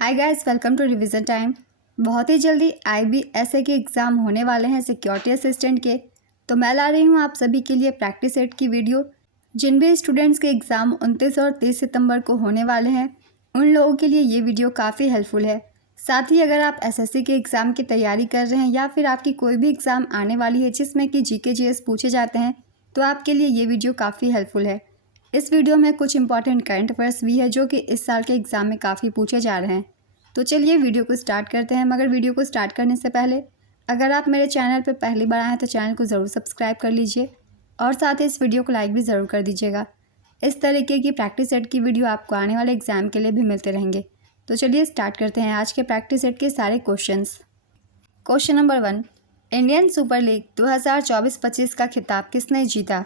Hi guys, welcome to revision time. बहुत ही जल्दी IBSA के एग्ज़ाम होने वाले हैं सिक्योरिटी असिस्टेंट के। तो मैं ला रही हूँ आप सभी के लिए प्रैक्टिस सेट की वीडियो। जिन भी स्टूडेंट्स के एग्ज़ाम 29 और 30 सितंबर को होने वाले हैं उन लोगों के लिए ये वीडियो काफ़ी हेल्पफुल है। साथ ही अगर आप SSC के एग्ज़ाम की तैयारी कर रहे हैं या फिर आपकी कोई भी एग्ज़ाम आने वाली है जिसमें कि GK GS पूछे जाते हैं तो आपके लिए ये वीडियो काफ़ी हेल्पफुल है। इस वीडियो में कुछ इंपॉर्टेंट करंट अफेयर्स भी है जो कि इस साल के एग्ज़ाम में काफ़ी पूछे जा रहे हैं। तो चलिए वीडियो को स्टार्ट करते हैं। मगर वीडियो को स्टार्ट करने से पहले अगर आप मेरे चैनल पर पहली बार आए हैं तो चैनल को ज़रूर सब्सक्राइब कर लीजिए और साथ ही इस वीडियो को लाइक भी ज़रूर कर दीजिएगा। इस तरीके की प्रैक्टिस सेट की वीडियो आपको आने वाले एग्ज़ाम के लिए भी मिलते रहेंगे। तो चलिए स्टार्ट करते हैं आज के प्रैक्टिस सेट के सारे questions. Question number 1, Indian super league 2024-25 का खिताब किसने जीता?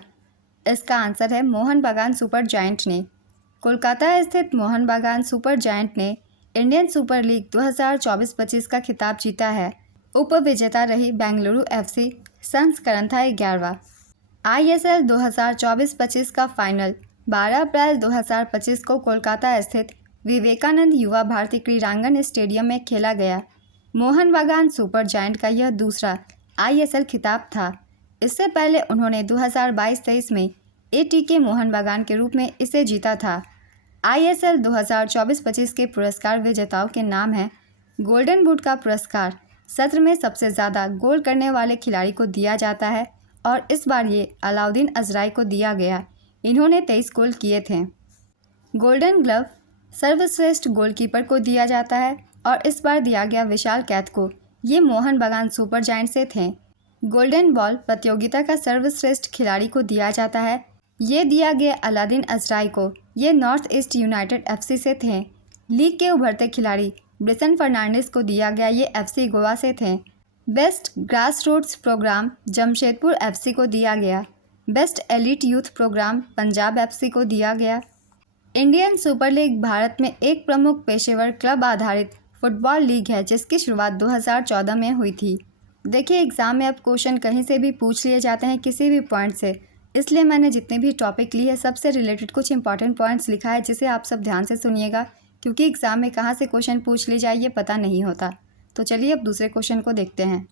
इसका आंसर है मोहन बागान सुपर जायंट ने। कोलकाता स्थित मोहन बागान सुपर जायंट ने इंडियन सुपर लीग 2024-25 का खिताब जीता है। उपविजेता रही बेंगलुरु FC। संस्करण था 11वां। ISL 2024-25 का फाइनल 12 अप्रैल 2025 को कोलकाता स्थित विवेकानंद युवा भारती क्रीड़ांगन स्टेडियम में खेला गया। मोहन बागान सुपर जायंट का यह दूसरा ISL खिताब था। इससे पहले उन्होंने 2022-23 में ATK मोहन बागान के रूप में इसे जीता था। ISL 2024-25 के पुरस्कार विजेताओं के नाम हैं। गोल्डन बूट का पुरस्कार सत्र में सबसे ज़्यादा गोल करने वाले खिलाड़ी को दिया जाता है और इस बार ये अलाउद्दीन अजराई को दिया गया। इन्होंने 23 गोल किए थे। गोल्डन ग्लव सर्वश्रेष्ठ गोलकीपर को दिया जाता है और इस बार दिया गया विशाल कैथ को। ये मोहन बागान सुपर जायंट से थे। गोल्डन बॉल प्रतियोगिता का सर्वश्रेष्ठ खिलाड़ी को दिया जाता है। ये दिया गया अलाउद्दीन अजराई को। ये नॉर्थ ईस्ट यूनाइटेड FC से थे। लीग के उभरते खिलाड़ी ब्रिसन फर्नांडिस को दिया गया। ये FC गोवा से थे। Best grass roots programme Jamshedpur FC को दिया गया। Best elite youth programme Punjab FC को दिया गया। इंडियन सुपर लीग भारत में एक प्रमुख पेशेवर क्लब आधारित फुटबॉल लीग है जिसकी शुरुआत 2014 में हुई थी। देखिए, एग्ज़ाम में अब क्वेश्चन कहीं से भी पूछ लिए जाते हैं किसी भी पॉइंट से, इसलिए मैंने जितने भी टॉपिक लिए सबसे रिलेटेड कुछ इंपॉर्टेंट पॉइंट्स लिखा है जिसे आप सब ध्यान से सुनिएगा, क्योंकि एग्ज़ाम में कहाँ से क्वेश्चन पूछ लिए जाए ये पता नहीं होता। तो चलिए अब दूसरे क्वेश्चन को देखते हैं।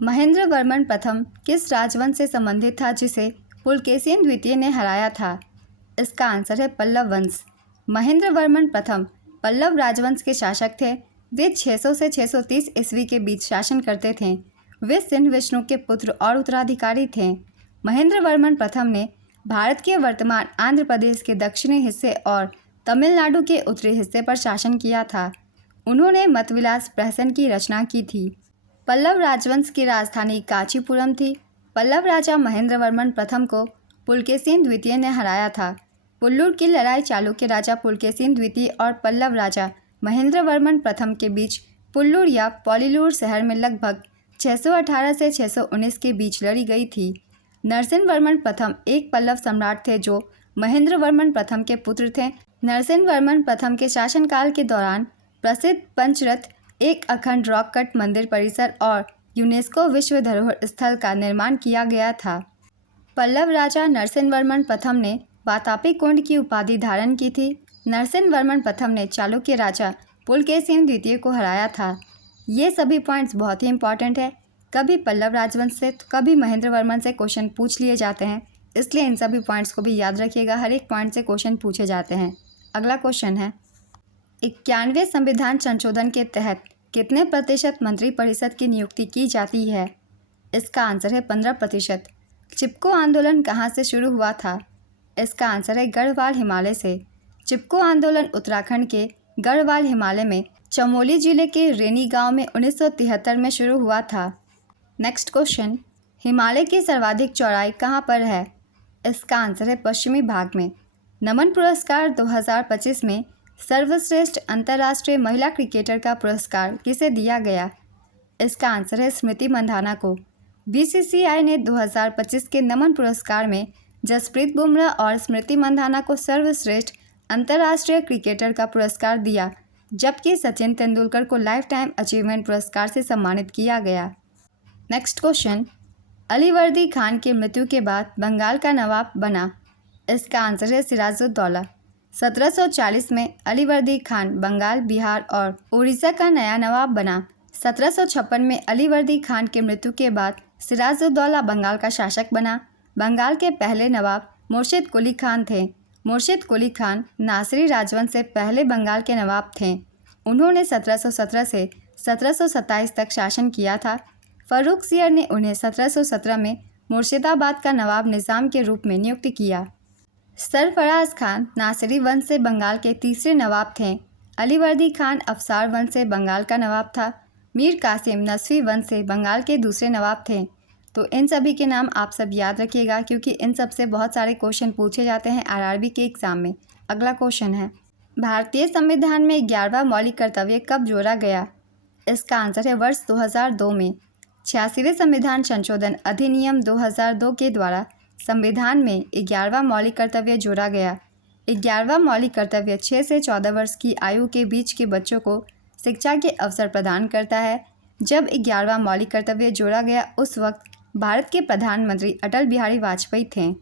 महेंद्र वर्मन प्रथम किस राजवंश से संबंधित था जिसे पुलकेशिन द्वितीय ने हराया था? इसका आंसर है पल्लव वंश। महेंद्र वर्मन प्रथम पल्लव राजवंश के शासक थे। वे 600 से 630 ईस्वी के बीच शासन करते थे। वे सिंह विष्णु के पुत्र और उत्तराधिकारी थे। महेंद्र वर्मन प्रथम ने भारत के वर्तमान आंध्र प्रदेश के दक्षिणी हिस्से और तमिलनाडु के उत्तरी हिस्से पर शासन किया था। उन्होंने मतविलास प्रहसन की रचना की थी। पल्लव राजवंश की राजधानी कांचीपुरम थी। पल्लव राजा महेंद्र वर्मन प्रथम को पुलकेशिन द्वितीय ने हराया था। पुल्लुर की लड़ाई चालुक्य राजा पुलकेशिन द्वितीय और पल्लव राजा महेंद्र वर्मन प्रथम के बीच पुल्लुर या पोलिलुर शहर में लगभग 618 से 619 के बीच लड़ी गई थी। नरसिंह वर्मन प्रथम एक पल्लव सम्राट थे जो महेंद्र वर्मन प्रथम के पुत्र थे। नरसिंह वर्मन प्रथम के शासनकाल के दौरान प्रसिद्ध पंचरथ, एक अखंड रॉक कट मंदिर परिसर और यूनेस्को विश्व धरोहर स्थल का निर्माण किया गया था। पल्लव राजा नरसिंह वर्मन प्रथम ने वातापी कुंड की उपाधि धारण की थी। नरसिंह वर्मन प्रथम ने चालुक्य राजा पुलकेशिन द्वितीय को हराया था। ये सभी पॉइंट्स बहुत ही इंपॉर्टेंट है। कभी पल्लव राजवंश से तो कभी महेंद्र वर्मन से क्वेश्चन पूछ लिए जाते हैं, इसलिए इन सभी पॉइंट्स को भी याद रखिएगा। हर एक पॉइंट से क्वेश्चन पूछे जाते हैं। अगला क्वेश्चन है, 91वें संविधान संशोधन के तहत कितने प्रतिशत मंत्रिपरिषद की नियुक्ति की जाती है? इसका आंसर है 15%। चिपको आंदोलन कहाँ से शुरू हुआ था? इसका आंसर है गढ़वाल हिमालय से। चिपको आंदोलन उत्तराखंड के गढ़वाल हिमालय में चमोली जिले के रेनी गांव में 1973 में शुरू हुआ था। नेक्स्ट क्वेश्चन, हिमालय की सर्वाधिक चौड़ाई कहाँ पर है? इसका आंसर है पश्चिमी भाग में। नमन पुरस्कार 2025 में सर्वश्रेष्ठ अंतर्राष्ट्रीय महिला क्रिकेटर का पुरस्कार किसे दिया गया? इसका आंसर है स्मृति मंधाना को। BCCI ने 2025 के नमन पुरस्कार में जसप्रीत बुमराह और स्मृति मंधाना को सर्वश्रेष्ठ अंतर्राष्ट्रीय क्रिकेटर का पुरस्कार दिया, जबकि सचिन तेंदुलकर को लाइफ टाइम अचीवमेंट पुरस्कार से सम्मानित किया गया। नेक्स्ट क्वेश्चन, अलीवर्दी खान की मृत्यु के बाद बंगाल का नवाब बना? इसका आंसर है सिराजुद्दौला। 1740 में अलीवर्दी खान बंगाल, बिहार और उड़ीसा का नया नवाब बना। 1756 में अलीवर्दी खान की मृत्यु के बाद सिराजुद्दौला बंगाल का शासक बना। बंगाल के पहले नवाब मुर्शिद कुली खान थे। मुर्शिद कुली खान नासिरी राजवंश से पहले बंगाल के नवाब थे। उन्होंने 1717 से 1727 तक शासन किया था। फर्रुखसियर ने उन्हें 1717 में मुर्शिदाबाद का नवाब निज़ाम के रूप में नियुक्त किया। सरफराज खान नासिरी वंश से बंगाल के तीसरे नवाब थे। अलीवर्दी खान अफसार वंश से बंगाल का नवाब था। मीर कासिम नस्वी वंश से बंगाल के दूसरे नवाब थे। तो इन सभी के नाम आप सब याद रखिएगा, क्योंकि इन सब से बहुत सारे क्वेश्चन पूछे जाते हैं आरआरबी के एग्ज़ाम में। अगला क्वेश्चन है, भारतीय संविधान में 11वां मौलिक कर्तव्य कब जोड़ा गया? इसका आंसर है वर्ष 2002 में। 86वें संविधान संशोधन अधिनियम 2002 के द्वारा संविधान में 11वां मौलिक कर्तव्य जोड़ा गया। 11वां मौलिक कर्तव्य 6 से 14 वर्ष की आयु के बीच के बच्चों को शिक्षा के अवसर प्रदान करता है। जब 11वां मौलिक कर्तव्य जोड़ा गया उस वक्त भारत के प्रधानमंत्री अटल बिहारी वाजपेयी थे।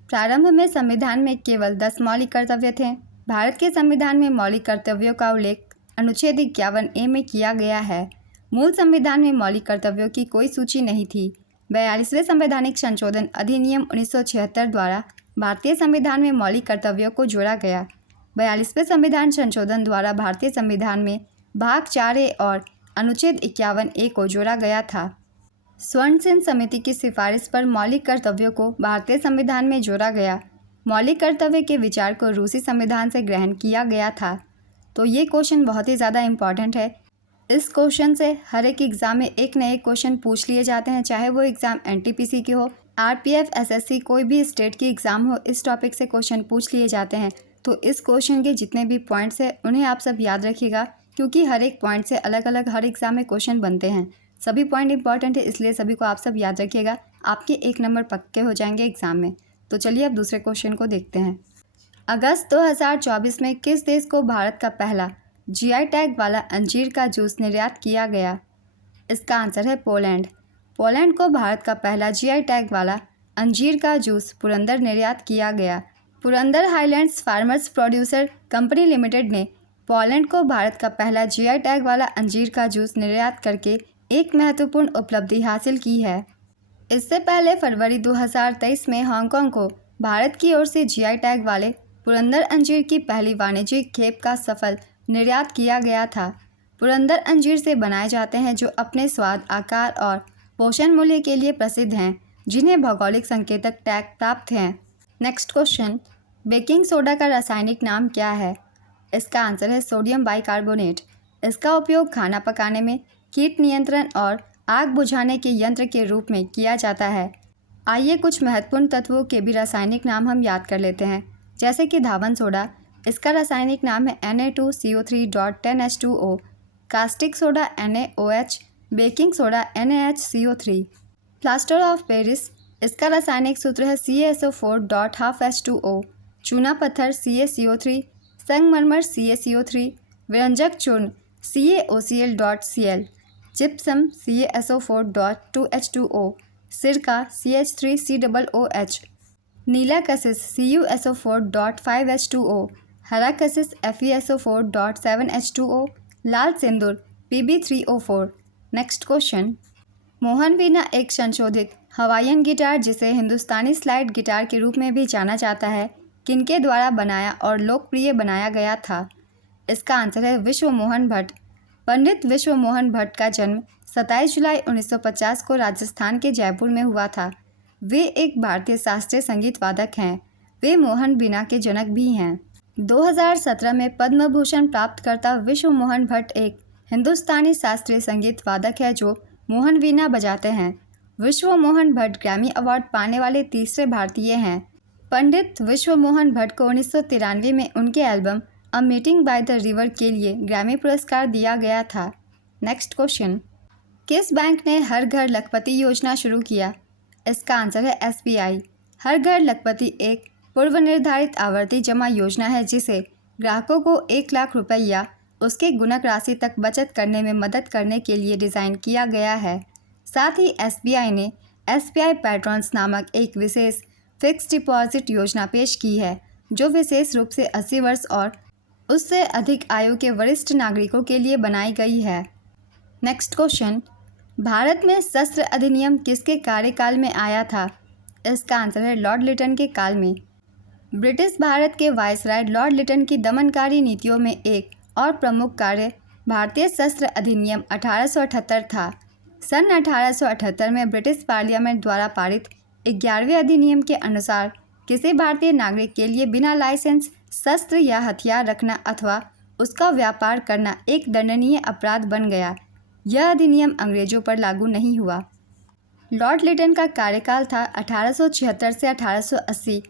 प्रारंभ में संविधान में केवल 10 मौलिक कर्तव्य थे। भारत के संविधान में मौलिक कर्तव्यों का उल्लेख अनुच्छेद 51A में किया गया है। मूल संविधान में मौलिक कर्तव्यों की कोई सूची नहीं थी। 42वें संवैधानिक संशोधन अधिनियम 1976 द्वारा भारतीय संविधान में मौलिक कर्तव्यों को जोड़ा गया। 42वें संविधान संशोधन द्वारा भारतीय संविधान में भाग 4A और अनुच्छेद 51A को जोड़ा गया था। स्वर्ण सेन समिति की सिफारिश पर मौलिक कर्तव्यों को भारतीय संविधान में जोड़ा गया। मौलिक कर्तव्य के विचार को रूसी संविधान से ग्रहण किया गया था। तो ये क्वेश्चन बहुत ही ज़्यादा इम्पॉर्टेंट है। इस क्वेश्चन से हर एक एग्ज़ाम में एक न एक क्वेश्चन पूछ लिए जाते हैं, चाहे वो एग्ज़ाम NTPC की हो, RPF, SSC, कोई भी स्टेट की एग्ज़ाम हो, इस टॉपिक से क्वेश्चन पूछ लिए जाते हैं। तो इस क्वेश्चन के जितने भी पॉइंट्स हैं उन्हें आप सब याद रखिएगा, क्योंकि हर एक पॉइंट से अलग अलग हर एग्ज़ाम में क्वेश्चन बनते हैं। सभी पॉइंट इंपॉर्टेंट है, इसलिए सभी को आप सब याद रखिएगा। आपके 1 नंबर पक्के हो जाएंगे एग्ज़ाम में। तो चलिए अब दूसरे क्वेश्चन को देखते हैं। अगस्त 2024 में किस देश को भारत का पहला GI टैग वाला अंजीर का जूस निर्यात किया गया? इसका आंसर है पोलैंड। पोलैंड को भारत का पहला GI टैग वाला अंजीर का जूस पुरंदर निर्यात किया गया। Purandar highlands farmers producer company limited ने पोलैंड को भारत का पहला GI टैग वाला अंजीर का जूस निर्यात करके एक महत्वपूर्ण उपलब्धि हासिल की है। इससे पहले फरवरी 2023 में हांगकांग को भारत की ओर से GI टैग वाले पुरंदर अंजीर की पहली वाणिज्यिक खेप का सफल निर्यात किया गया था। पुरंदर अंजीर से बनाए जाते हैं जो अपने स्वाद, आकार और पोषण मूल्य के लिए प्रसिद्ध हैं, जिन्हें भौगोलिक संकेतक टैग प्राप्त हैं। नेक्स्ट क्वेश्चन, बेकिंग सोडा का रासायनिक नाम क्या है? इसका आंसर है सोडियम बाइकार्बोनेट। इसका उपयोग खाना पकाने में, कीट नियंत्रण और आग बुझाने के यंत्र के रूप में किया जाता है। आइए कुछ महत्वपूर्ण तत्वों के भी रासायनिक नाम हम याद कर लेते हैं, जैसे कि धावन सोडा, इसका रासायनिक नाम है Na2CO3.10H2O। Caustic soda NaOH, baking soda NaHCO3। Plaster of Paris, इसका रासायनिक सूत्र है CaSO4.12H2O। चूना पत्थर CaCO3, संगमरमर CaCO3, व्यंजक चूर्ण CaOCl.Cl, जिप्सम CaSO4.2H2O, सिरका CH3COOH, नीला कशिश CuSO4.5H2O, हरा कशिश FeSO4.7H2O, लाल सिंदूर Pb3O4। नेक्स्ट क्वेश्चन, मोहन वीणा एक संशोधित हवाईयन गिटार जिसे हिंदुस्तानी स्लाइड गिटार के रूप में भी जाना जाता है, किनके द्वारा बनाया और लोकप्रिय बनाया गया था? इसका आंसर है विश्व मोहन भट्ट। पंडित विश्व मोहन भट्ट का जन्म 27 जुलाई 1950 को राजस्थान के जयपुर में हुआ था। वे एक भारतीय शास्त्रीय संगीत वादक हैं। वे मोहन वीणा के जनक भी हैं। 2017 में पद्म भूषण प्राप्तकर्ता विश्व मोहन भट्ट एक हिंदुस्तानी शास्त्रीय संगीत वादक है जो मोहन वीणा बजाते हैं। विश्व मोहन भट्ट ग्रैमी अवार्ड पाने वाले तीसरे भारतीय हैं। पंडित विश्व मोहन भट्ट को 1993 में उनके album a meeting by the river के लिए ग्रैमी पुरस्कार दिया गया था। नेक्स्ट क्वेश्चन, किस बैंक ने हर घर लखपति योजना शुरू किया? इसका आंसर है SBI। हर घर लखपति एक पूर्व निर्धारित आवर्ती जमा योजना है जिसे ग्राहकों को 1 लाख रुपए या उसके गुणक राशि तक बचत करने में मदद करने के लिए डिज़ाइन किया गया है। साथ ही SBI ने SBI पैट्रॉन्स नामक एक विशेष फिक्स डिपॉजिट योजना पेश की है जो विशेष रूप से 80 वर्ष और उससे अधिक आयु के वरिष्ठ नागरिकों के लिए बनाई गई है। नेक्स्ट क्वेश्चन, भारत में शस्त्र अधिनियम किसके कार्यकाल में आया था? इसका आंसर है लॉर्ड लिटन के काल में। ब्रिटिश भारत के वायसराय लॉर्ड लिटन की दमनकारी नीतियों में एक और प्रमुख कार्य भारतीय शस्त्र अधिनियम 1878 था। सन 1878 में ब्रिटिश पार्लियामेंट द्वारा पारित 11वें अधिनियम के अनुसार किसी भारतीय नागरिक के लिए बिना लाइसेंस शस्त्र या हथियार रखना अथवा उसका व्यापार करना एक दंडनीय अपराध बन गया। यह अधिनियम अंग्रेजों पर लागू नहीं हुआ। लॉर्ड लिटन का कार्यकाल था 1876 से 1880।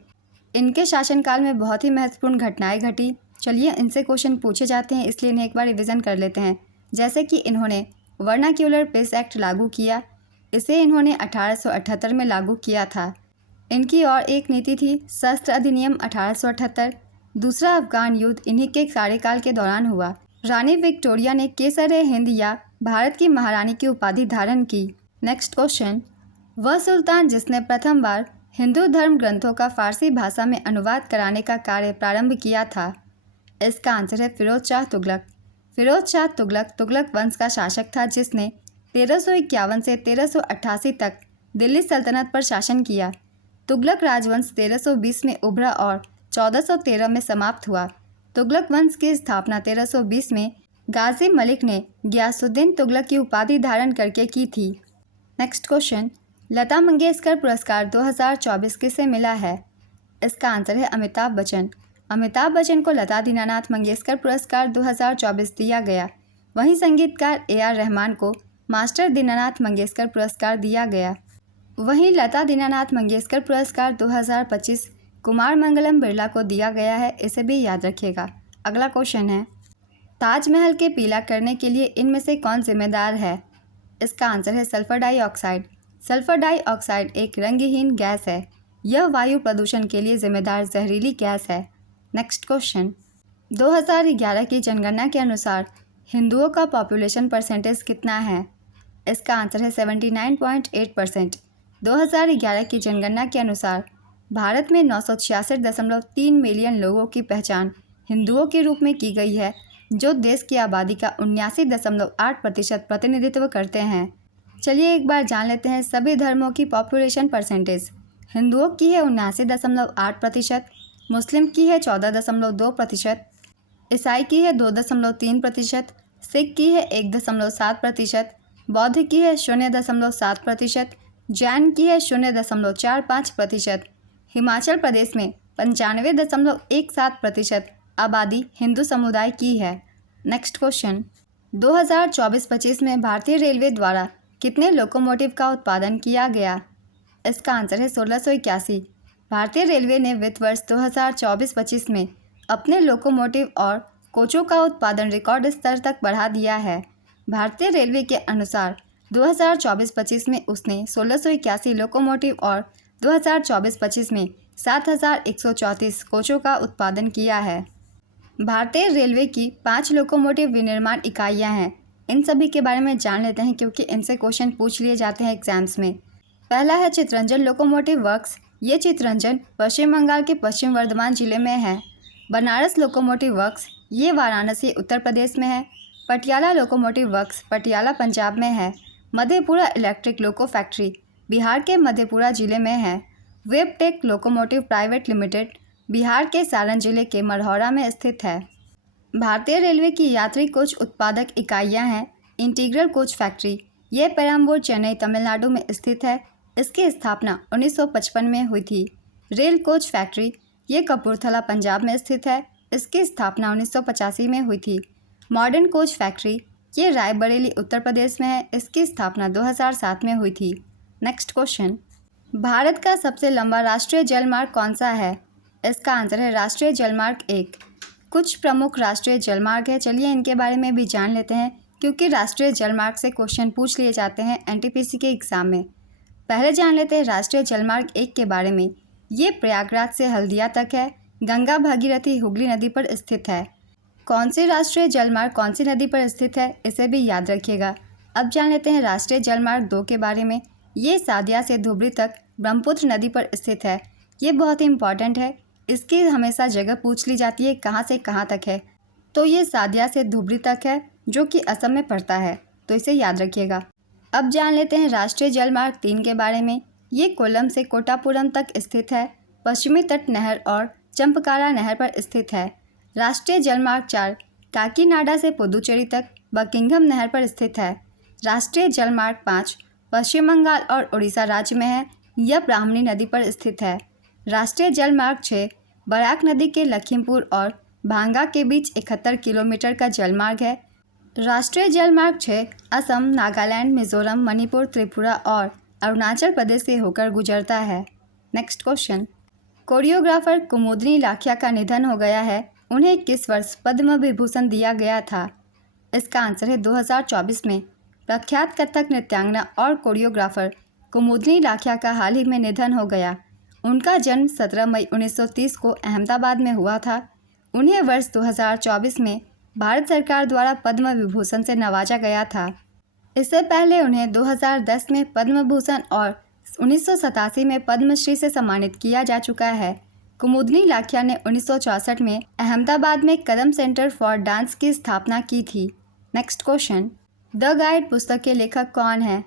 इनके शासनकाल में बहुत ही महत्वपूर्ण घटनाएं घटी। चलिए इनसे क्वेश्चन पूछे जाते हैं, इसलिए इन्हें एक बार रिवीजन कर लेते हैं। जैसे कि इन्होंने वर्नाक्यूलर पीस एक्ट लागू किया, इसे इन्होंने 1878 में लागू किया था। इनकी और एक नीति थी शस्त्र अधिनियम 1878। दूसरा अफगान युद्ध इन्हीं के कार्यकाल के दौरान हुआ। रानी विक्टोरिया ने केसर हिंद या भारत की महारानी की उपाधि धारण की। नेक्स्ट क्वेश्चन, वह सुल्तान जिसने प्रथम बार हिंदू धर्म ग्रंथों का फारसी भाषा में अनुवाद कराने का कार्य प्रारंभ किया था? इसका आंसर है फिरोज शाह तुगलक। फिरोज शाह तुगलक तुगलक वंश का शासक था जिसने 1351 से 1388 तक दिल्ली सल्तनत पर शासन किया। तुगलक राजवंश 1320 में उभरा और 1413 में समाप्त हुआ। तुगलक वंश की स्थापना 1320 में गाजी मलिक ने गियासुद्दीन तुगलक की उपाधि धारण करके की थी। नेक्स्ट क्वेश्चन, लता मंगेशकर पुरस्कार 2024 किसे मिला है? इसका आंसर है अमिताभ बच्चन। अमिताभ बच्चन को लता दीनानाथ मंगेशकर पुरस्कार 2024 दिया गया। वहीं संगीतकार AR रहमान को मास्टर दीनानाथ मंगेशकर पुरस्कार दिया गया। वहीं लता दीनानाथ मंगेशकर पुरस्कार 2025 कुमार मंगलम बिरला को दिया गया है, इसे भी याद रखिएगा। अगला क्वेश्चन है, ताजमहल के पीला करने के लिए इनमें से कौन जिम्मेदार है? इसका आंसर है सल्फर डाइऑक्साइड। सल्फर डाइऑक्साइड एक रंगहीन गैस है। यह वायु प्रदूषण के लिए जिम्मेदार जहरीली गैस है। नेक्स्ट क्वेश्चन, 2011 की जनगणना के अनुसार हिंदुओं का पॉपुलेशन परसेंटेज कितना है? इसका आंसर है 79.8%। 2011 की जनगणना के अनुसार भारत में 966.3 मिलियन लोगों की पहचान हिंदुओं के रूप में की गई है, जो देश की आबादी का 79.8% प्रतिनिधित्व करते हैं। चलिए एक बार जान लेते हैं सभी धर्मों की पॉपुलेशन परसेंटेज। हिंदुओं की है 79.8%, मुस्लिम की है 14.2%, ईसाई की है 2.3%, सिख की है 1.7%, बौद्ध की है 0.7%, जैन की है 0.45%। हिमाचल प्रदेश में 95.17% आबादी हिंदू समुदाय की है। नेक्स्ट क्वेश्चन, 2024-25 में भारतीय रेलवे द्वारा कितने लोकोमोटिव का उत्पादन किया गया? इसका आंसर है 1681। भारतीय रेलवे ने वित्त वर्ष 2024-25 में अपने लोकोमोटिव और कोचों का उत्पादन रिकॉर्ड स्तर तक बढ़ा दिया है। भारतीय रेलवे के अनुसार 2024-25 में उसने 1681 लोकोमोटिव और 2024-25 में 7134 कोचों का उत्पादन किया है। भारतीय रेलवे की 5 लोकोमोटिव विनिर्माण इकाइयां हैं। इन सभी के बारे में जान लेते हैं क्योंकि इनसे क्वेश्चन पूछ लिए जाते हैं एग्जाम्स में। पहला है चितरंजन लोकोमोटिव वर्क्स। ये चितरंजन पश्चिम बंगाल के पश्चिम वर्धमान जिले में है। बनारस लोकोमोटिव वर्क्स ये वाराणसी उत्तर प्रदेश में है। पटियाला लोकोमोटिव वर्क्स पटियाला पंजाब में है। Madhepura electric loco factory Bihar के मधेपुरा जिले में है। वेबटेक लोकोमोटिव प्राइवेट लिमिटेड बिहार के सारण जिले के मढ़ौरा में स्थित है। भारतीय रेलवे की यात्री कोच उत्पादक इकाइयां हैं इंटीग्रल कोच फैक्ट्री। ये पेरम्बूर चेन्नई तमिलनाडु में स्थित है। इसकी स्थापना 1955 में हुई थी। रेल कोच फैक्ट्री ये कपूरथला पंजाब में स्थित है। इसकी स्थापना 1985 में हुई थी। मॉडर्न कोच फैक्ट्री ये रायबरेली उत्तर प्रदेश में है। इसकी स्थापना 2007 में हुई थी। नेक्स्ट क्वेश्चन, भारत का सबसे लंबा राष्ट्रीय जलमार्ग कौन सा है? इसका आंसर है राष्ट्रीय जलमार्ग 1। कुछ प्रमुख राष्ट्रीय जलमार्ग है, चलिए इनके बारे में भी जान लेते हैं क्योंकि राष्ट्रीय जलमार्ग से क्वेश्चन पूछ लिए जाते हैं NTPC के एग्ज़ाम में। पहले जान लेते हैं राष्ट्रीय जलमार्ग 1 के बारे में। ये प्रयागराज से हल्दिया तक है। गंगा भागीरथी हुगली नदी पर स्थित है। कौन सी राष्ट्रीय जलमार्ग कौन सी नदी पर स्थित है, इसे भी याद रखिएगा। अब जान लेते हैं राष्ट्रीय जलमार्ग 2 के बारे में। ये सादिया से धुबरी तक ब्रह्मपुत्र नदी पर स्थित है। ये बहुत ही इंपॉर्टेंट है, इसकी हमेशा जगह पूछ ली जाती है कहाँ से कहाँ तक है, तो ये सादिया से धुबरी तक है जो कि असम में पड़ता है, तो इसे याद रखिएगा। अब जान लेते हैं राष्ट्रीय जलमार्ग 3 के बारे में। ये कोल्लम से कोटापुरम तक स्थित है, पश्चिमी तट नहर और चंपकारा नहर पर स्थित है। राष्ट्रीय जलमार्ग 4 काकीनाडा से पुदुचेरी तक बकिंघम नहर पर स्थित है। राष्ट्रीय जलमार्ग 5 पश्चिम बंगाल और उड़ीसा राज्य में है, यह ब्राह्मणी नदी पर स्थित है। राष्ट्रीय जलमार्ग 6 बराक नदी के लखीमपुर और भांगा के बीच 71 किलोमीटर का जलमार्ग है। राष्ट्रीय जलमार्ग 6 असम, नागालैंड, मिजोरम, मणिपुर, त्रिपुरा और अरुणाचल प्रदेश से होकर गुजरता है। नेक्स्ट क्वेश्चन, कोरियोग्राफर कुमुदनी लाखिया का निधन हो गया है, उन्हें किस वर्ष पद्म विभूषण दिया गया था? इसका आंसर है 2024 में। प्रख्यात कथक नृत्यांगना और कोरियोग्राफर कुमुदनी लाखिया का हाल ही में निधन हो गया। उनका जन्म 17 मई 1930 को अहमदाबाद में हुआ था। उन्हें वर्ष 2024 में भारत सरकार द्वारा पद्म विभूषण से नवाजा गया था। इससे पहले उन्हें 2010 में पद्म भूषण और 1987 में पद्मश्री से सम्मानित किया जा चुका है। कुमुदनी लाखिया ने 1964 में अहमदाबाद में कदम सेंटर फॉर डांस की स्थापना की थी। नेक्स्ट क्वेश्चन, द गाइड पुस्तक के लेखक कौन है?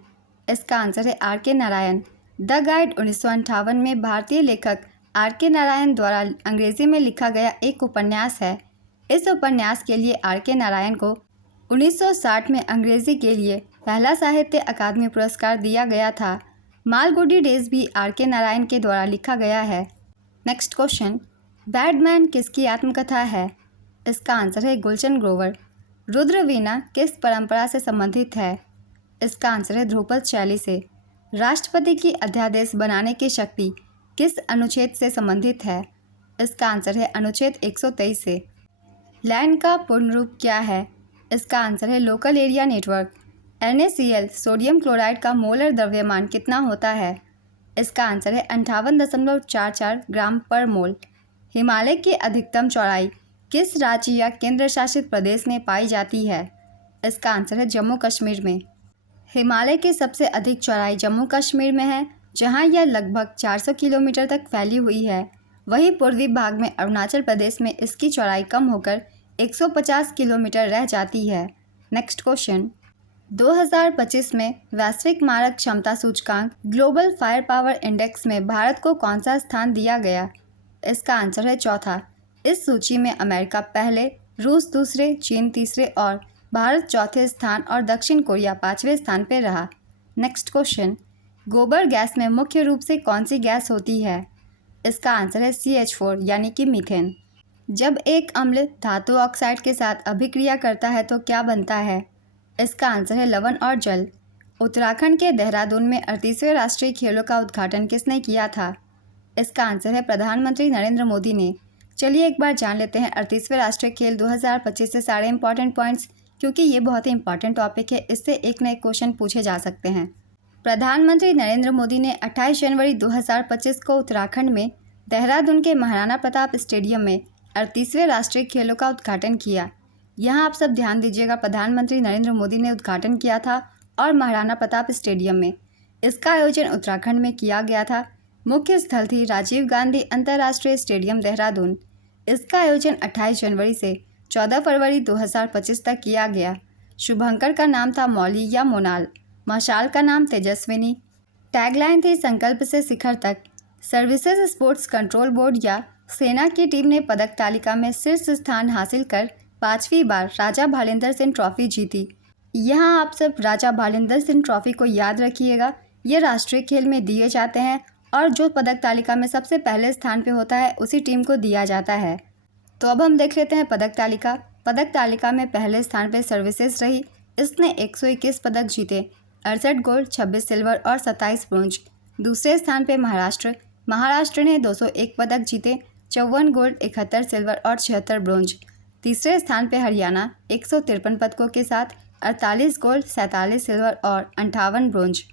इसका आंसर है आर.के. नारायण। द गाइड 1958 में भारतीय लेखक आर.के. नारायण द्वारा अंग्रेजी में लिखा गया एक उपन्यास है। इस उपन्यास के लिए आर.के. नारायण को 1960 में अंग्रेजी के लिए पहला साहित्य अकादमी पुरस्कार दिया गया था। मालगुडी डेज भी आर.के. नारायण के द्वारा लिखा गया है। नेक्स्ट क्वेश्चन, बैडमैन किसकी आत्मकथा है? इसका आंसर है गुलशन ग्रोवर। रुद्रवीणा किस परंपरा से संबंधित है? इसका आंसर है ध्रुपद शैली से। राष्ट्रपति की अध्यादेश बनाने की शक्ति किस अनुच्छेद से संबंधित है? इसका आंसर है अनुच्छेद 123 से। लैंड का पूर्ण रूप क्या है? इसका आंसर है local area network. NaCl sodium chloride का मोलर द्रव्यमान कितना होता है? इसका आंसर है 58.44 ग्राम पर मोल। हिमालय की अधिकतम चौड़ाई किस राज्य या केंद्र शासित प्रदेश में पाई जाती है? इसका आंसर है जम्मू कश्मीर में। हिमालय की सबसे अधिक चौड़ाई जम्मू कश्मीर में है, जहां यह लगभग 400 किलोमीटर तक फैली हुई है। वहीं पूर्वी भाग में अरुणाचल प्रदेश में इसकी चौड़ाई कम होकर 150 किलोमीटर रह जाती है। नेक्स्ट क्वेश्चन, 2025 में वैश्विक मारक क्षमता सूचकांक ग्लोबल फायर पावर इंडेक्स में भारत को कौन सा स्थान दिया गया? इसका आंसर है चौथा। इस सूची में अमेरिका पहले, रूस दूसरे, चीन तीसरे और भारत चौथे स्थान और दक्षिण कोरिया 5वें स्थान पर रहा। नेक्स्ट क्वेश्चन, गोबर गैस में मुख्य रूप से कौन सी गैस होती है? इसका आंसर है CH4 यानी कि मीथेन। जब एक अम्ल धातु ऑक्साइड के साथ अभिक्रिया करता है तो क्या बनता है? इसका आंसर है लवण और जल। उत्तराखंड के देहरादून में 38वें राष्ट्रीय खेलों का उद्घाटन किसने किया था? इसका आंसर है प्रधानमंत्री नरेंद्र मोदी ने। चलिए एक बार जान लेते हैं 38वें राष्ट्रीय खेल 2025 से सारे इंपॉर्टेंट पॉइंट्स, क्योंकि ये बहुत ही इंपॉर्टेंट टॉपिक है, इससे एक न एक क्वेश्चन पूछे जा सकते हैं। प्रधानमंत्री नरेंद्र मोदी ने 28 जनवरी 2025 को उत्तराखंड में देहरादून के महाराणा प्रताप स्टेडियम में 38वें राष्ट्रीय खेलों का उद्घाटन किया। यहाँ आप सब ध्यान दीजिएगा, प्रधानमंत्री नरेंद्र मोदी ने उद्घाटन किया था और महाराणा प्रताप स्टेडियम में। इसका आयोजन उत्तराखंड में किया गया था। मुख्य स्थल थी राजीव गांधी अंतर्राष्ट्रीय स्टेडियम देहरादून। इसका आयोजन 28 जनवरी से 14 फरवरी 2025 तक किया गया। शुभंकर का नाम था मौली या मोनाल, मशाल का नाम तेजस्विनी। टैगलाइन थी संकल्प से शिखर तक। सर्विसेज स्पोर्ट्स कंट्रोल बोर्ड या सेना की टीम ने पदक तालिका में शीर्ष स्थान हासिल कर 5वीं बार राजा भालिंदर सिंह ट्रॉफी जीती। यहाँ आप सब राजा भालिंदर सिंह ट्रॉफी को याद रखिएगा। ये राष्ट्रीय खेल में दिए जाते हैं और जो पदक तालिका में सबसे पहले स्थान पे होता है उसी टीम को दिया जाता है। तो अब हम देख लेते हैं पदक तालिका। पदक तालिका में पहले स्थान पे सर्विसेज रही। इसने 121 पदक जीते, 68 गोल्ड, 26 सिल्वर और 27 ब्रोंज। दूसरे स्थान पे महाराष्ट्र ने 201 पदक जीते, 54 गोल्ड, 71 सिल्वर और 76 ब्रोंज। तीसरे स्थान पे हरियाणा 153 पदकों के साथ 48 गोल्ड, 47 सिल्वर और 58 ब्रोंज।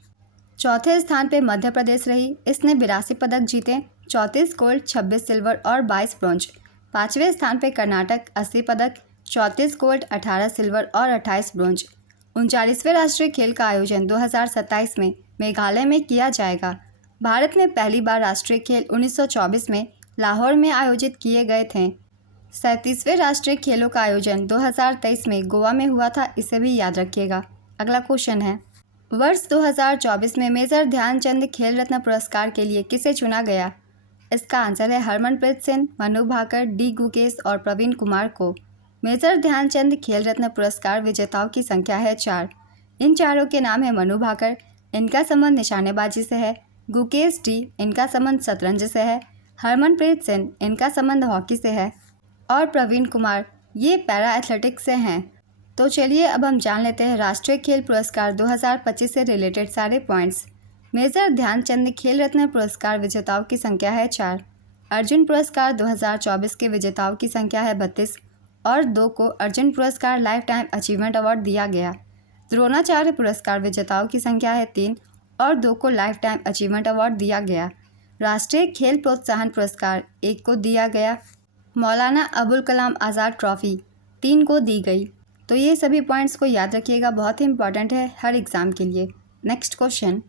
चौथे स्थान पे मध्य प्रदेश रही। इसने 82 पदक जीते, 34 गोल्ड, 26 सिल्वर और 22 ब्रोंज। पाँचवें स्थान पे कर्नाटक 80 पदक, 34 गोल्ड, 18 सिल्वर और 28 ब्रोंज। 39वें राष्ट्रीय खेल का आयोजन 2027 में मेघालय में किया जाएगा। भारत में पहली बार राष्ट्रीय खेल 1924 में लाहौर में आयोजित किए गए थे। 37वें राष्ट्रीय खेलों का आयोजन 2023 में गोवा में हुआ था, इसे भी याद रखिएगा। अगला क्वेश्चन है, वर्ष 2024 में मेजर ध्यानचंद खेल रत्न पुरस्कार के लिए किसे चुना गया? इसका आंसर है हरमनप्रीत सिंह, मनु भाकर, डी गुकेश और प्रवीण कुमार को। मेजर ध्यानचंद खेल रत्न पुरस्कार विजेताओं की संख्या है 4। इन चारों के नाम है मनु भाकर, इनका संबंध निशानेबाजी से है। गुकेश डी, इनका संबंध शतरंज से है। हरमनप्रीत सिंह, इनका संबंध हॉकी से है। और प्रवीण कुमार, ये पैरा एथलेटिक्स से हैं। तो चलिए अब हम जान लेते हैं राष्ट्रीय खेल पुरस्कार 2025 से रिलेटेड सारे पॉइंट्स। मेजर ध्यानचंद खेल रत्न पुरस्कार विजेताओं की संख्या है 4। अर्जुन पुरस्कार 2024 के विजेताओं की संख्या है 32 और 2 को अर्जुन पुरस्कार लाइफ टाइम अचीवमेंट अवार्ड दिया गया। द्रोणाचार्य पुरस्कार विजेताओं की संख्या है 3 और 2 को लाइफ टाइम अचीवमेंट अवार्ड दिया गया। राष्ट्रीय खेल प्रोत्साहन पुरस्कार 1 को दिया गया। मौलाना अबुल कलाम आज़ाद ट्रॉफी 3 को दी गई। तो ये सभी पॉइंट्स को याद रखिएगा, बहुत ही इंपॉर्टेंट है हर एग्ज़ाम के लिए। नेक्स्ट क्वेश्चन,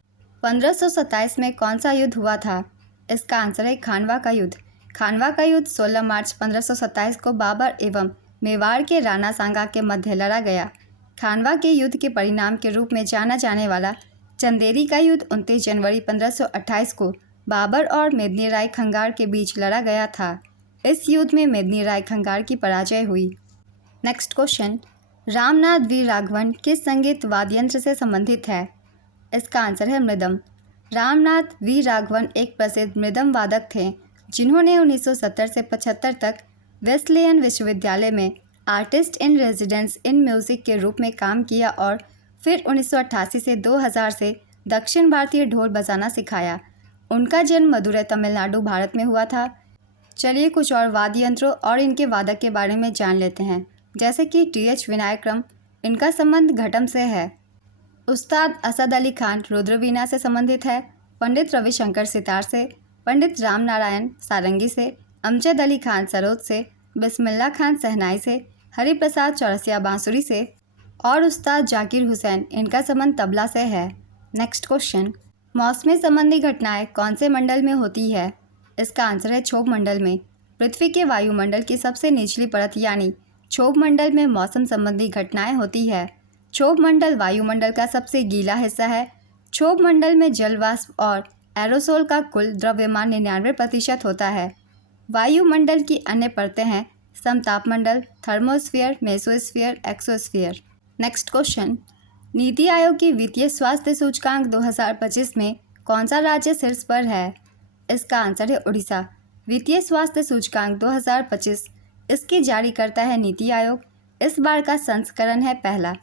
1527 में कौन सा युद्ध हुआ था? इसका आंसर है खानवा का युद्ध। खानवा का युद्ध 16 मार्च 1527 को बाबर एवं मेवाड़ के राणा सांगा के मध्य लड़ा गया। खानवा के युद्ध के परिणाम के रूप में जाना जाने वाला चंदेरी का युद्ध 29 जनवरी 1528 को बाबर और मेदिनी राय खंगार के बीच लड़ा गया था। इस युद्ध में मेदिनी राय खंगार की पराजय हुई। नेक्स्ट क्वेश्चन, रामनाथ वी राघवन किस संगीत वाद्ययंत्र से संबंधित है? इसका आंसर है मृदम। रामनाथ वी राघवन एक प्रसिद्ध मृदम वादक थे जिन्होंने 1970 से 75 तक वेस्लेयन विश्वविद्यालय में artist in residence in music के रूप में काम किया और फिर 1988 से 2000 से दक्षिण भारतीय ढोल बजाना सिखाया। उनका जन्म मदुरै, तमिलनाडु, भारत में हुआ था। चलिए कुछ और वाद्य यंत्रों और इनके वादक के बारे में जान लेते हैं, जैसे कि टी.एच. विनायकम, इनका संबंध घटम से है। उस्ताद असद अली खान रुद्रवीणा से संबंधित है। पंडित रविशंकर सितार से, पंडित राम नारायण सारंगी से, अमजद अली खान सरोद से, बिस्मिल्लाह खान सहनाई से, हरिप्रसाद चौरसिया बांसुरी से और उस्ताद जाकिर हुसैन, इनका संबंध तबला से है। नेक्स्ट क्वेश्चन, मौसमी संबंधी घटनाएं कौन से मंडल में होती है? इसका आंसर है क्षोभ मंडल में। पृथ्वी के वायुमंडल की सबसे निचली परत यानी क्षोभ मंडल में मौसम संबंधी घटनाएं होती है। क्षोभ मंडल वायुमंडल का सबसे गीला हिस्सा है। क्षोभ मंडल में जल वाष्प और एरोसोल का कुल द्रव्यमान 99% होता है। वायुमंडल की अन्य परतें हैं समतापमंडल, thermosphere, mesosphere, exosphere. Next question, NITI Aayog की वित्तीय स्वास्थ्य सूचकांक 2025 में कौन सा राज्य शीर्ष पर है? इसका आंसर है उड़ीसा। वित्तीय स्वास्थ्य सूचकांक 2025 इसकी जारी करता है नीति आयोग। इस बार का संस्करण है पहला।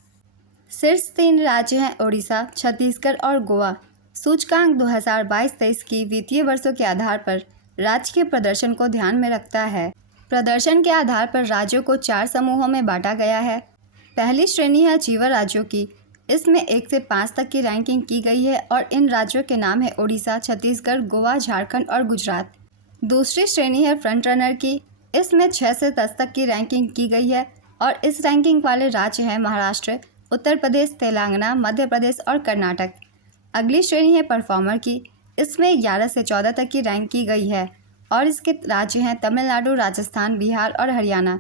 शीर्ष 3 राज्य हैं उड़ीसा, छत्तीसगढ़ और गोवा। सूचकांक 2022-23 की वित्तीय वर्षों के आधार पर राज्य के प्रदर्शन को ध्यान में रखता है। प्रदर्शन के आधार पर राज्यों को 4 समूहों में बांटा गया है। पहली श्रेणी है चीवर राज्यों की, इसमें 1 से 5 तक की रैंकिंग की गई है और इन राज्यों के नाम है उड़ीसा, छत्तीसगढ़, गोवा, झारखंड और गुजरात। दूसरी श्रेणी है फ्रंट रनर की, इसमें 6 से 10 तक की रैंकिंग की गई है और इस रैंकिंग वाले राज्य हैं महाराष्ट्र, उत्तर प्रदेश, तेलंगाना, मध्य प्रदेश और कर्नाटक। अगली श्रेणी है परफॉर्मर की, इसमें 11 से 14 तक की रैंक की गई है और इसके राज्य हैं तमिलनाडु, राजस्थान, बिहार और हरियाणा।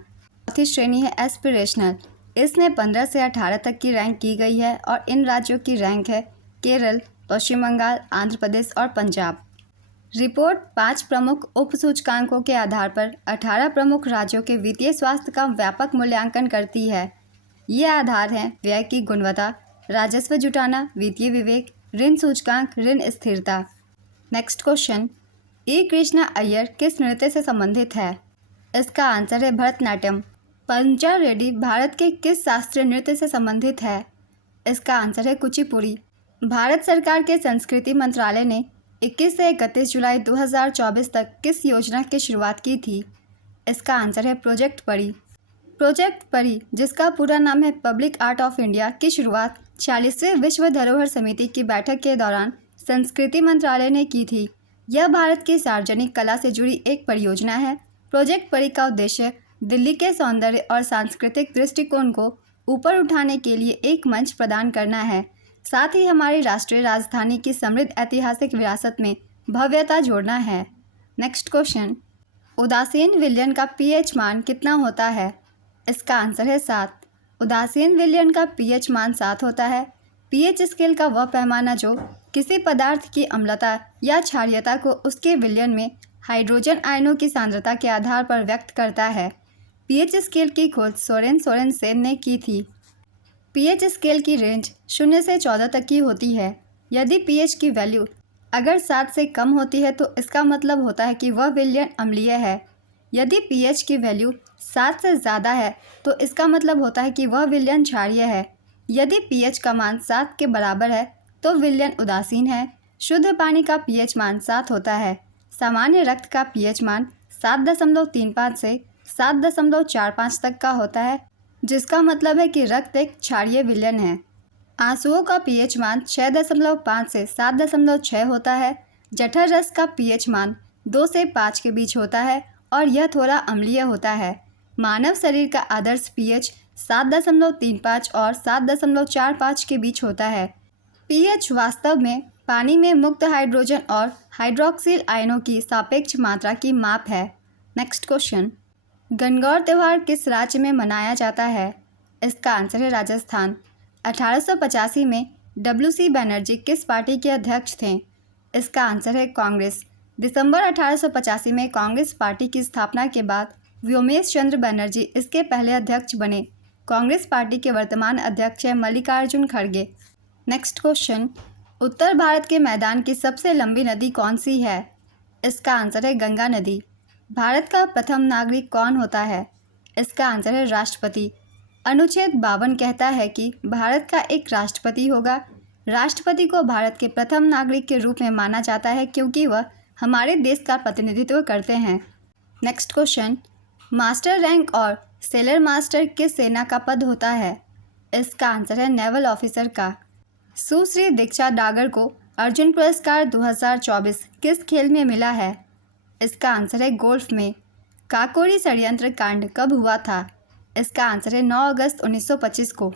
चौथी श्रेणी है एस्पिरेशनल, इसमें 15 से 18 तक की रैंक की गई है और इन राज्यों की रैंक है केरल, पश्चिम बंगाल, आंध्र प्रदेश और पंजाब। रिपोर्ट 5 प्रमुख उप सूचकांकों के आधार पर 18 प्रमुख राज्यों के वित्तीय स्वास्थ्य का व्यापक मूल्यांकन करती है। ये आधार हैं व्यय की गुणवत्ता, राजस्व जुटाना, वित्तीय विवेक, ऋण सूचकांक, ऋण स्थिरता। नेक्स्ट क्वेश्चन, ई कृष्णा अय्यर किस नृत्य से संबंधित है? इसका आंसर है भरतनाट्यम। पंचा रेड्डी भारत के किस शास्त्रीय नृत्य से संबंधित है? इसका आंसर है कुचिपुड़ी। भारत सरकार के संस्कृति मंत्रालय ने 21 से 31 जुलाई 2024 तक किस योजना की शुरुआत की थी? इसका आंसर है प्रोजेक्ट परी। प्रोजेक्ट परी, जिसका पूरा नाम है पब्लिक आर्ट ऑफ इंडिया, की शुरुआत 40वें विश्व धरोहर समिति की बैठक के दौरान संस्कृति मंत्रालय ने की थी। यह भारत की सार्वजनिक कला से जुड़ी एक परियोजना है। प्रोजेक्ट परी का उद्देश्य दिल्ली के सौंदर्य और सांस्कृतिक दृष्टिकोण को ऊपर उठाने के लिए एक मंच प्रदान करना है, साथ ही हमारी राष्ट्रीय राजधानी की समृद्ध ऐतिहासिक विरासत में भव्यता जोड़ना है। नेक्स्ट क्वेश्चन, उदासीन विलयन का पीएच मान कितना होता है? इसका आंसर है 7। उदासीन विलयन का पीएच मान 7 होता है। पीएच स्केल का वह पैमाना जो किसी पदार्थ की अम्लता या क्षारीयता को उसके विलयन में हाइड्रोजन आयनों की सांद्रता के आधार पर व्यक्त करता है। पीएच स्केल की खोज सोरेन सोरेनसेन ने की थी। पीएच स्केल की रेंज 0 से 14 तक की होती है। यदि पीएच की वैल्यू अगर 7 से कम होती है तो इसका मतलब होता है कि वह विलयन अम्लीय है। यदि पीएच की वैल्यू 7 से ज़्यादा है तो इसका मतलब होता है कि वह विलयन क्षारीय है। यदि पीएच का मान 7 के बराबर है तो विलयन उदासीन है। शुद्ध पानी का पीएच मान 7 होता है। सामान्य रक्त का पीएच मान 7.35 से 7.45 तक का होता है, जिसका मतलब है कि रक्त एक क्षारीय विलयन है। आंसुओं का पीएच मान 6.5 से 7.6 होता है। जठर रस का पीएच मान 2 से 5 के बीच होता है और यह थोड़ा अम्लीय होता है। मानव शरीर का आदर्श पीएच 7.35 और 7.45 के बीच होता है। पीएच वास्तव में पानी में मुक्त हाइड्रोजन और हाइड्रोक्सिल आयनों की सापेक्ष मात्रा की माप है। नेक्स्ट क्वेश्चन, गणगौर त्यौहार किस राज्य में मनाया जाता है? इसका आंसर है राजस्थान। 1885 में डब्ल्यू.सी. बनर्जी किस पार्टी के अध्यक्ष थे? इसका आंसर है कांग्रेस। दिसंबर 1885 में कांग्रेस पार्टी की स्थापना के बाद व्योमेश चंद्र बनर्जी इसके पहले अध्यक्ष बने। कांग्रेस पार्टी के वर्तमान अध्यक्ष हैं मल्लिकार्जुन खड़गे। नेक्स्ट क्वेश्चन, उत्तर भारत के मैदान की सबसे लंबी नदी कौन सी है? इसका आंसर है गंगा नदी। भारत का प्रथम नागरिक कौन होता है? इसका आंसर है राष्ट्रपति। अनुच्छेद 52 कहता है कि भारत का एक राष्ट्रपति होगा। राष्ट्रपति को भारत के प्रथम नागरिक के रूप में माना जाता है क्योंकि वह हमारे देश का प्रतिनिधित्व करते हैं। नेक्स्ट क्वेश्चन, मास्टर रैंक और सेलर मास्टर किस सेना का पद होता है? इसका आंसर है नेवल ऑफिसर का। सुश्री दीक्षा डागर को अर्जुन पुरस्कार 2024 किस खेल में मिला है? इसका आंसर है गोल्फ में। काकोरी षड्यंत्र कांड कब हुआ था? इसका आंसर है 9 अगस्त 1925 को।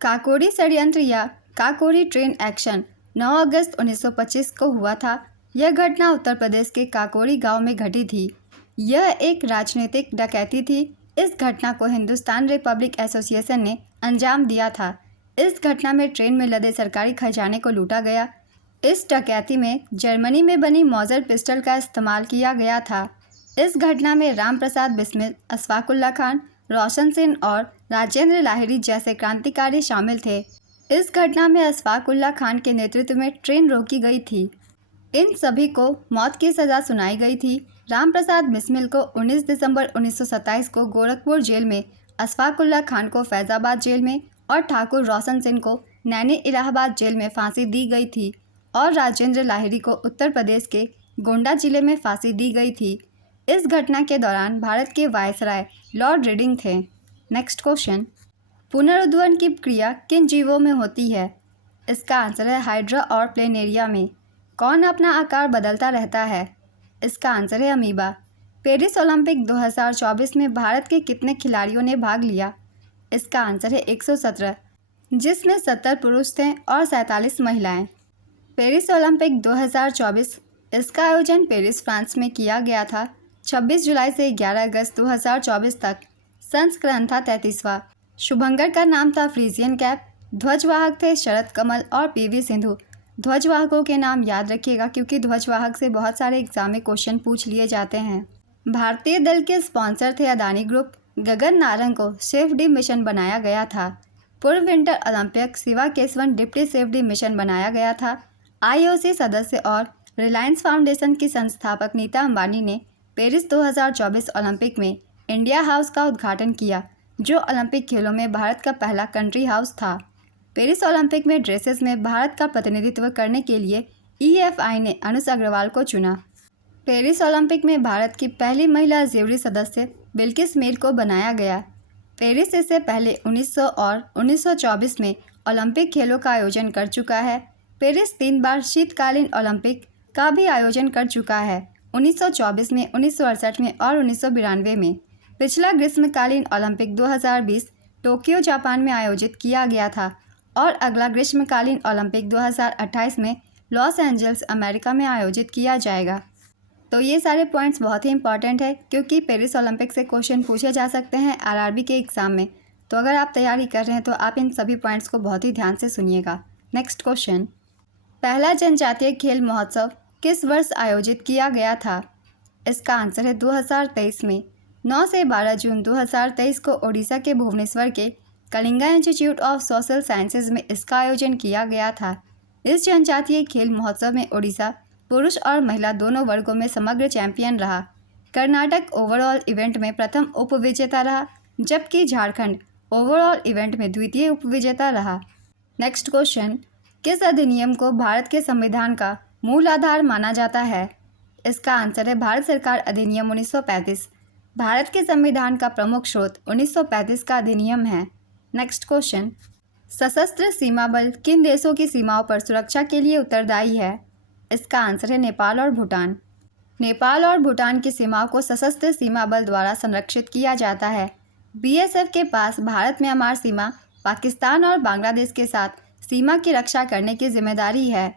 काकोरी षड्यंत्र या काकोरी ट्रेन एक्शन 9 अगस्त 1925 को हुआ था। यह घटना उत्तर प्रदेश के काकोरी गांव में घटी थी। यह एक राजनीतिक डकैती थी। इस घटना को हिंदुस्तान रिपब्लिक एसोसिएशन ने अंजाम दिया था। इस घटना में ट्रेन में लदे सरकारी खजाने को लूटा गया। इस डकैती में जर्मनी में बनी मॉजर पिस्टल का इस्तेमाल किया गया था। इस घटना में राम प्रसाद बिस्मिल, अशफाकुल्ला खान, रोशन सिंह और राजेंद्र लाहिड़ी जैसे क्रांतिकारी शामिल थे। इस घटना में अशफाकुल्ला खान के नेतृत्व में ट्रेन रोकी गई थी। इन सभी को मौत की सज़ा सुनाई गई थी। राम प्रसाद बिस्मिल को 19 दिसंबर 1927 को गोरखपुर जेल में, अशफाकुल्ला खान को फैज़ाबाद जेल में और ठाकुर रोशन सिंह को नैनी इलाहाबाद जेल में फांसी दी गई थी और राजेंद्र लाहिड़ी को उत्तर प्रदेश के गोंडा जिले में फांसी दी गई थी। इस घटना के दौरान भारत के वायसराय लॉर्ड रीडिंग थे। नेक्स्ट क्वेश्चन, पुनरुद्धारण की क्रिया किन जीवों में होती है? इसका आंसर है हाइड्रा और प्लेनेरिया में। कौन अपना आकार बदलता रहता है? इसका आंसर है अमीबा। पेरिस ओलंपिक 2024 में भारत के कितने खिलाड़ियों ने भाग लिया? इसका आंसर है 117, जिसमें 70 पुरुष थे और 47 महिलाएं। पेरिस ओलंपिक 2024 इसका आयोजन पेरिस, फ्रांस में किया गया था। 26 जुलाई से 11 अगस्त 2024 तक। संस्करण था 33वां। शुभंकर का नाम था फ्रीजियन कैप। ध्वजवाहक थे शरद कमल और पीवी सिंधु। ध्वजवाहकों के नाम याद रखिएगा क्योंकि ध्वजवाहक से बहुत सारे एग्जाम में क्वेश्चन पूछ लिए जाते हैं। भारतीय दल के स्पॉन्सर थे अदानी ग्रुप। गगन नारंग को सेफ डी मिशन बनाया गया था। पूर्व winter Olympic Shiva Keshavan deputy safe D mission बनाया गया था। आईओसी सदस्य और रिलायंस फाउंडेशन की संस्थापक नीता अंबानी ने पेरिस 2024 ओलंपिक में इंडिया हाउस का उद्घाटन किया, जो ओलंपिक खेलों में भारत का पहला कंट्री हाउस था। पेरिस ओलंपिक में ड्रेसेस में भारत का प्रतिनिधित्व करने के लिए ईएफआई ने अनुज अग्रवाल को चुना। पेरिस ओलंपिक में भारत की पहली महिला ज्यूरी सदस्य बिल्किस मीर को बनाया गया। पेरिस इससे पहले 1900 और 1924 में ओलंपिक खेलों का आयोजन कर चुका है। पेरिस 3 बार शीतकालीन ओलंपिक का भी आयोजन कर चुका है, 1924 में, 1968 में और 1992 में। पिछला ग्रीष्मकालीन ओलंपिक 2020 टोक्यो, जापान में आयोजित किया गया था और अगला ग्रीष्मकालीन ओलंपिक 2028 में लॉस एंजल्स, अमेरिका में आयोजित किया जाएगा। तो ये सारे पॉइंट्स बहुत ही इंपॉर्टेंट है क्योंकि पेरिस ओलंपिक से क्वेश्चन पूछे जा सकते हैं आरआरबी के एग्ज़ाम में। तो अगर आप तैयारी कर रहे हैं तो आप इन सभी पॉइंट्स को बहुत ही ध्यान से सुनिएगा। नेक्स्ट क्वेश्चन, पहला जनजातीय खेल महोत्सव किस वर्ष आयोजित किया गया था? इसका आंसर है 2023 में। 9 से 12 जून 2023 को ओडिशा के भुवनेश्वर के Kalinga institute of social sciences में इसका आयोजन किया गया था। इस जनजातीय खेल महोत्सव में ओडिशा पुरुष और महिला दोनों वर्गों में समग्र चैंपियन रहा। कर्नाटक ओवरऑल इवेंट में प्रथम उपविजेता रहा, जबकि झारखंड ओवरऑल इवेंट में द्वितीय उपविजेता रहा। नेक्स्ट क्वेश्चन, किस अधिनियम को भारत के संविधान का मूल आधार माना जाता है? इसका आंसर है भारत सरकार अधिनियम 1935। भारत के संविधान का प्रमुख स्रोत 1935 का अधिनियम है। नेक्स्ट क्वेश्चन, सशस्त्र सीमा बल किन देशों की सीमाओं पर सुरक्षा के लिए उत्तरदायी है? इसका आंसर है नेपाल और भूटान। नेपाल और भूटान की सीमाओं को सशस्त्र सीमा बल द्वारा संरक्षित किया जाता है। बीएसएफ के पास भारत म्यांमार सीमा, पाकिस्तान और बांग्लादेश के साथ सीमा की रक्षा करने की जिम्मेदारी है।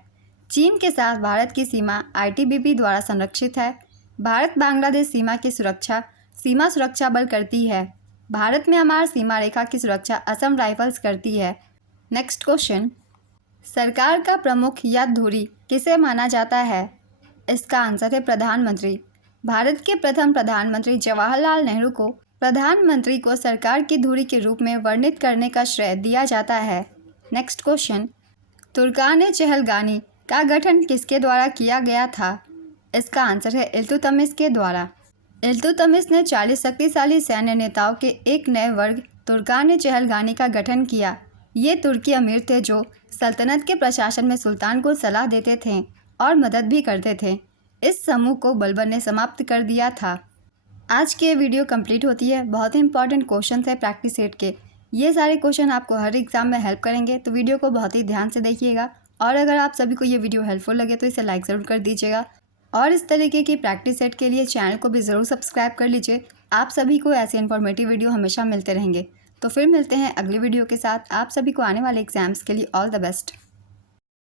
चीन के साथ भारत की सीमा आईटीबीपी द्वारा संरक्षित है। भारत बांग्लादेश सीमा की सुरक्षा सीमा सुरक्षा बल करती है। भारत म्यांमार सीमा रेखा की सुरक्षा असम राइफल्स करती है। नेक्स्ट क्वेश्चन, सरकार का प्रमुख या धुरी किसे माना जाता है? इसका आंसर है प्रधानमंत्री। भारत के प्रथम प्रधानमंत्री जवाहरलाल नेहरू को प्रधानमंत्री को सरकार की धुरी के रूप में वर्णित करने का श्रेय दिया जाता है। नेक्स्ट क्वेश्चन, तुर्कान-ए-चहलगानी का गठन किसके द्वारा किया गया था? इसका आंसर है इल्तुतमिश के द्वारा। इल्तुतमिश ने 40 शक्तिशाली सैन्य नेताओं के एक नए वर्ग तुर्कान-ए-चहलगानी का गठन किया। ये तुर्की अमीर थे जो सल्तनत के प्रशासन में सुल्तान को सलाह देते थे और मदद भी करते थे। इस समूह को बलबन ने समाप्त कर दिया था। आज की ये वीडियो कंप्लीट होती है। बहुत ही इंपॉर्टेंट क्वेश्चन है प्रैक्टिस सेट के। ये सारे क्वेश्चन आपको हर एग्जाम में हेल्प करेंगे, तो वीडियो को बहुत ही ध्यान से देखिएगा। और अगर आप सभी को ये वीडियो हेल्पफुल लगे तो इसे लाइक ज़रूर कर दीजिएगा और इस तरीके की प्रैक्टिस सेट के लिए चैनल को भी ज़रूर सब्सक्राइब कर लीजिए। आप सभी को ऐसे इन्फॉर्मेटिव वीडियो हमेशा मिलते रहेंगे। तो फिर मिलते हैं अगली वीडियो के साथ। आप सभी को आने वाले एग्जाम्स के लिए ऑल द बेस्ट।